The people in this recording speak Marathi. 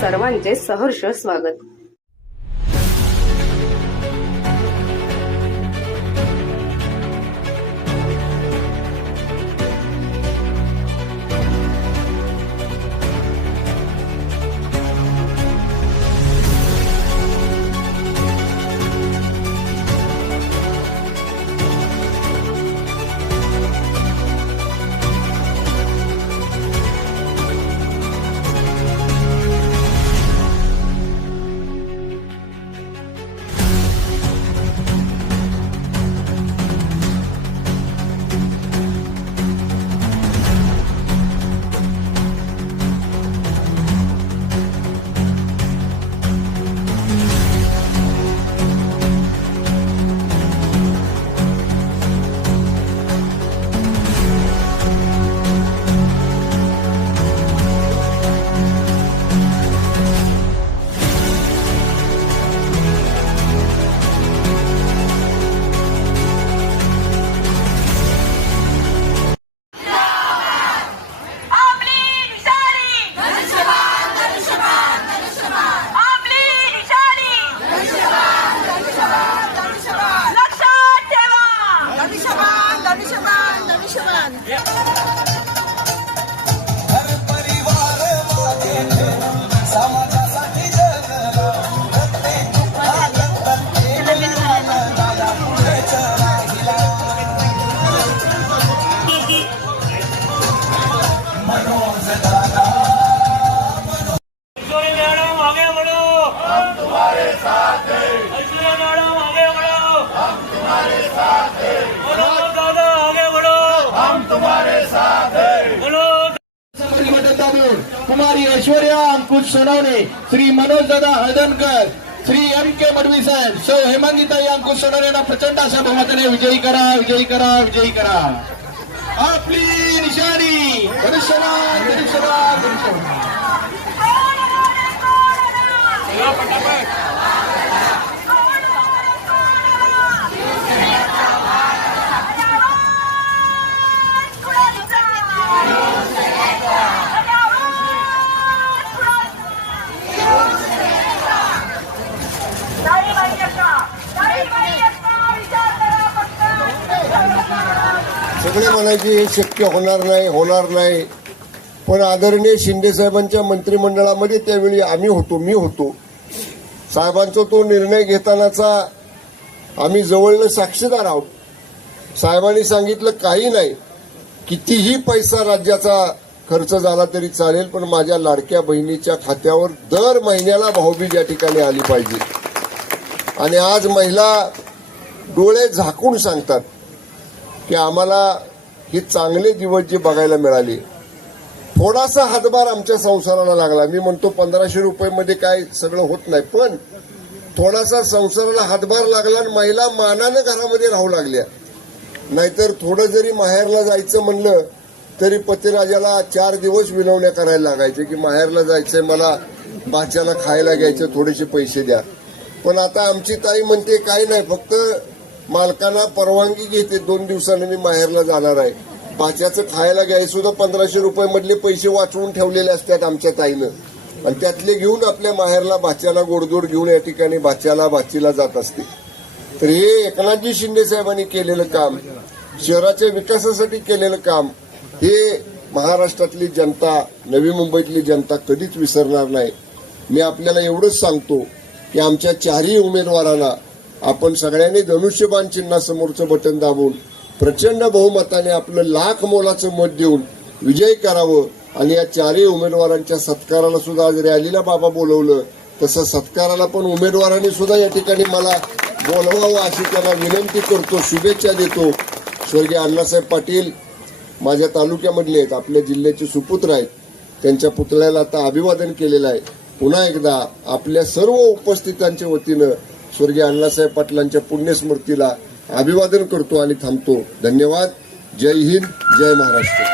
सर्वांचे सहर्ष स्वागत। कुमारी ऐश्वर्या अंकुश सोनवणे, श्री मनोज दादा हळदणकर, श्री एम के मडवी साहेब, सौ हेमंतीताई अंकुश सोनवणे यांना प्रचंड अशा बहुमताने विजयी करा, विजयी करा, विजयी करा। आपली निशाणी धनुष्यबाण, धनुष्यबाण, धनुष्यबाण। सगळे म्हणायचे हे शक्य होणार नाही, पण आदरणीय शिंदे साहेबांच्या मंत्रिमंडळामध्ये त्यावेळी मी होतो साहेबांचा तो निर्णय घेतानाचा आम्ही जवळनं साक्षीदार आहोत। साहेबांनी सांगितलं काही नाही, कितीही पैसा राज्याचा खर्च झाला तरी चालेल, पण माझ्या लाडक्या बहिणीच्या खात्यावर दर महिन्याला भाऊबीज या ठिकाणी आली पाहिजे। आणि आज महिला डोळे झाकून सांगतात की आम्हाला हे चांगले दिवस जे बघायला मिळाले। थोडासा हातभार आमच्या संसाराला लागला, मी म्हणतो 1500 रुपये काय सगळं होत नाही, पण थोडासा संसाराला हातभार लागला आणि महिला मानानं घरामध्ये राहू लागल्या। नाहीतर थोडं जरी माहेरला जायचं म्हणलं तरी पतिराजाला 4 दिवस विनवण्या करायला लागायचे की माहेरला जायचंय, मला बाच्याला खायला घ्यायचं, थोडेसे पैसे द्या। पण आता आमची ताई म्हणते काय नाही, फक्त मालकांना परवानगी घेते, 2 दिवसांनी मी माहेरला जाणार आहे। बाच्याचं खायला घ्यायचं सुद्धा 1500 रुपये मधले पैसे वाचवून ठेवलेले असतात आमच्या ताईनं, आणि त्यातले घेऊन आपल्या माहेरला बाच्याला गोडधोड घेऊन या ठिकाणी बाचीला जात असते। तर हे एकनाथजी शिंदे साहेबांनी केलेलं काम, शहराच्या विकासासाठी केलेलं काम, हे महाराष्ट्रातली जनता, नवी मुंबईतली जनता कधीच विसरणार नाही। मी आपल्याला एवढंच सांगतो की आमच्या 4ही उमेदवारांना आपण सगळ्यांनी धनुष्यबाण चिन्हासमोरचं बटन दाबून प्रचंड बहुमताने आपलं लाख मोलाचं मत देऊन विजयी करावं। आणि या 4ही उमेदवारांच्या सत्काराला सुद्धा आज रॅलीला बाबा बोलवलं, तसं सत्काराला पण उमेदवारांनी सुद्धा या ठिकाणी मला बोलवावं अशी त्यांना विनंती करतो, शुभेच्छा देतो। स्वर्गीय अण्णासाहेब पाटील माझ्या तालुक्यामधले आहेत, आपल्या जिल्ह्याचे सुपुत्र आहेत, त्यांच्या पुतळ्याला आता अभिवादन केलेलं आहे। पुन्हा एकदा आपल्या सर्व उपस्थितांच्या वतीनं स्वर्गीय अण्णासाहेब पाटलांच्या पुण्यस्मृतीला अभिवादन करतो आणि थांबतो। धन्यवाद। जय हिंद, जय महाराष्ट्र।